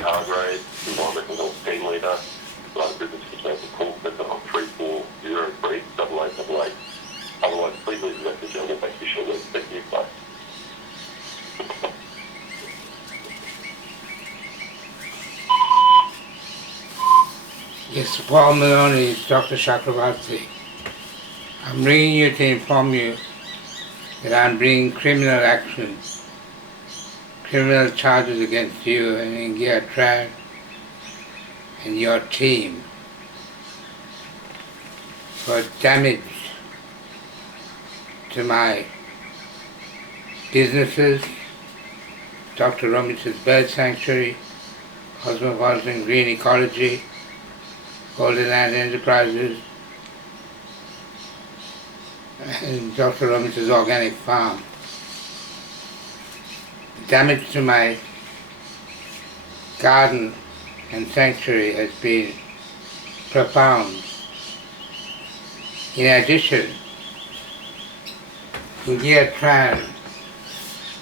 Hargrave, Environmental Health Team Leader, Brisbane City Council call centre on 3403 8888. Otherwise, please leave a message and I'll get back to you shortly. Thank you. Bye. Yes, Paul Moloney, Dr Chakravarti. I'm ringing you to inform you that I'm bringing criminal action, criminal charges against you and Nghia Tran and your team for damage to my businesses, Dr Remondis Bird Sanctuary, Cosmopolitan Green Ecology, Golden Land Enterprises, and Dr. Remondis Organic Farm. Damage to my garden and sanctuary has been profound. In addition, Nghia Tran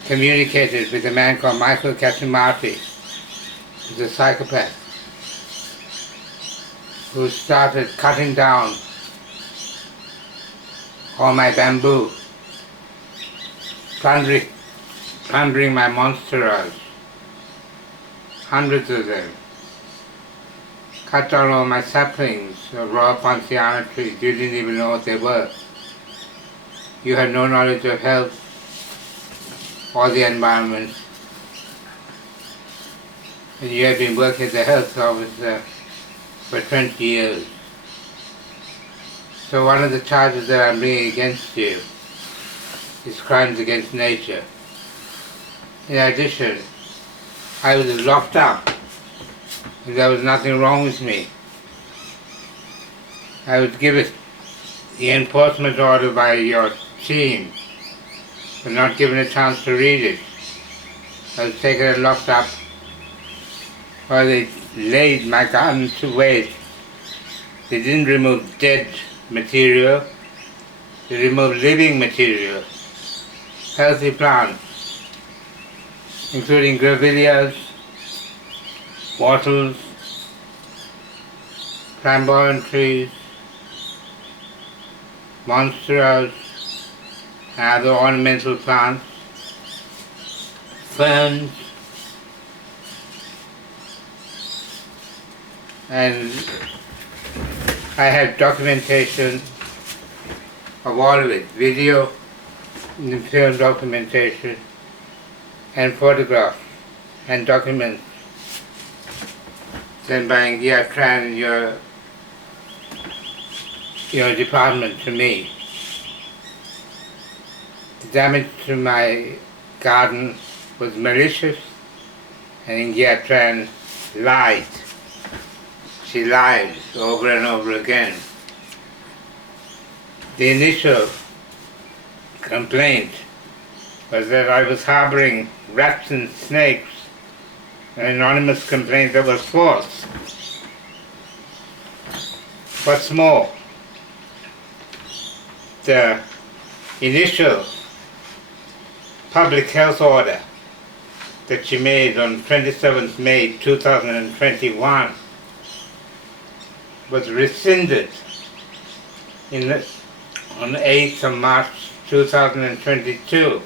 communicated with a man called Dr Chakravarti, who's a psychopath, who started cutting down all my bamboo, plundering my monsteras, hundreds of them. Cut down all my saplings of raw ponciana trees. You didn't even know what they were. You had no knowledge of health or the environment. And you have been working as a health officer for 20 years. So one of the charges that I'm bringing against you is crimes against nature. In addition, I was locked up and there was nothing wrong with me. I was given the enforcement order by your team, but not given a chance to read it. I was taken and locked up while they laid my garden to waste. They didn't remove dead material, they removed living material, healthy plants, including grevilleas, wattles, flamboyant trees, monsteras, and other ornamental plants, ferns, and I have documentation of all of it, video and film documentation and photographs and documents sent by Nghia Tran and your department to me. The damage to my garden was malicious and Nghia Tran lied. She lied over and over again. The initial complaint was that I was harboring rats and snakes, an anonymous complaint that was false. What's more, the initial public health order that she made on 27th May 2021 was rescinded on 8th of March 2022.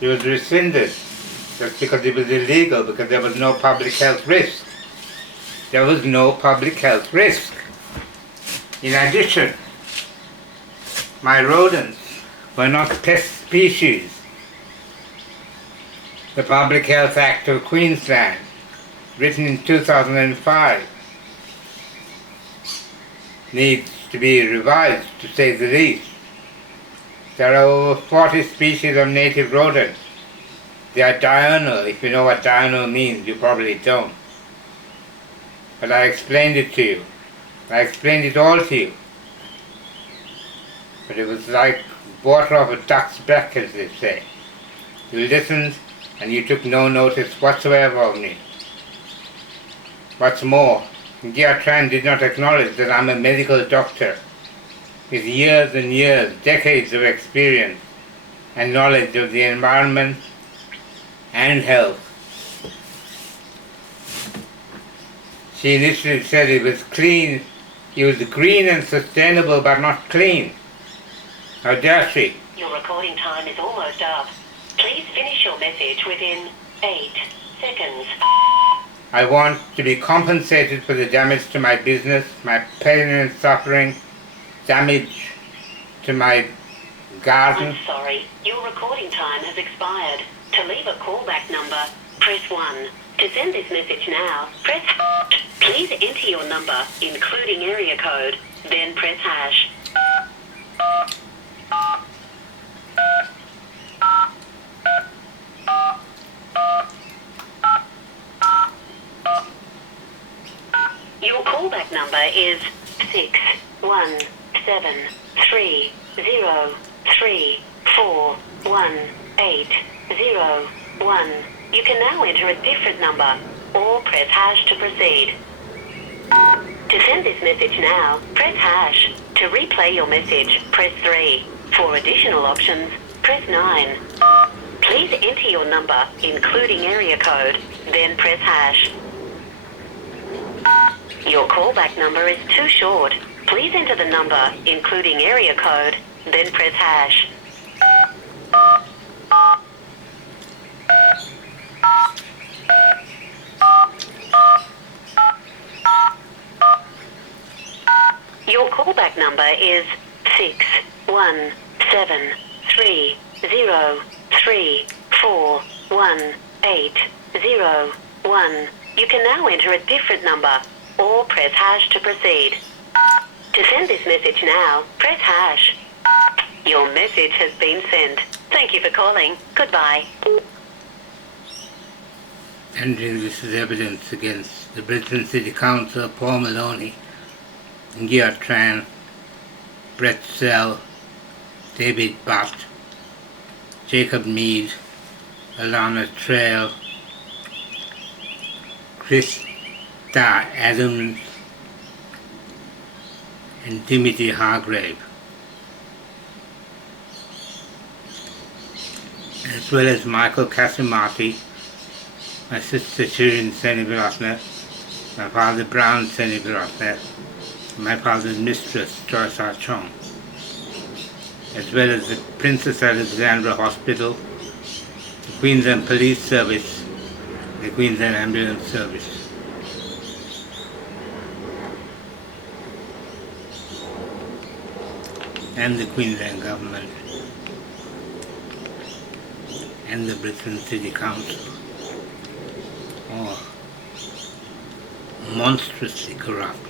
It was rescinded just because it was illegal, because there was no public health risk. There was no public health risk. In addition, my rodents were not pest species. The Public Health Act of Queensland, written in 2005, needs to be revised, to say the least. There are over 40 species of native rodents. They are diurnal. If you know what diurnal means, you probably don't. But I explained it to you. I explained it all to you. But it was like water off a duck's back, as they say. You listened and you took no notice whatsoever of me. What's more, Nghia Tran did not acknowledge that I'm a medical doctor with years and years, decades of experience and knowledge of the environment and health. She initially said it was clean. It was green and sustainable, but not clean. How dare she? Your recording time is almost up. Please finish your message within 8 seconds. I want to be compensated for the damage to my business, my pain and suffering, damage to my garden. I'm sorry, your recording time has expired. To leave a callback number, press 1. To send this message now, press #. Please enter your number, including area code, then press #. Your callback number is 61730341801. You can now enter a different number or press # to proceed. To send this message now, press #. To replay your message, press 3. For additional options, press 9. Please enter your number, including area code, then press #. Your callback number is too short. Please enter the number, including area code, then press #. Your callback number is 61730341801. You can now enter a different number or press # to proceed. To send this message now, press #. Your message has been sent. Thank you for calling. Goodbye. Entering this is evidence against the Brisbane City Council, Paul Moloney, Nghia Tran, Brett Sell, David Butt, Jacob Mead, Alana Trail, Krista Adams, and Timothy Hargrave, as well as Michael Casamati, my sister Shirin Senibrotner, my father Brown Senibrotner, my father's mistress Joyce Archon, as well as the Princess Alexandra Hospital, the Queensland Police Service, the Queensland Ambulance Service. And the Queensland Government and the Brisbane City Council, all monstrously corrupt.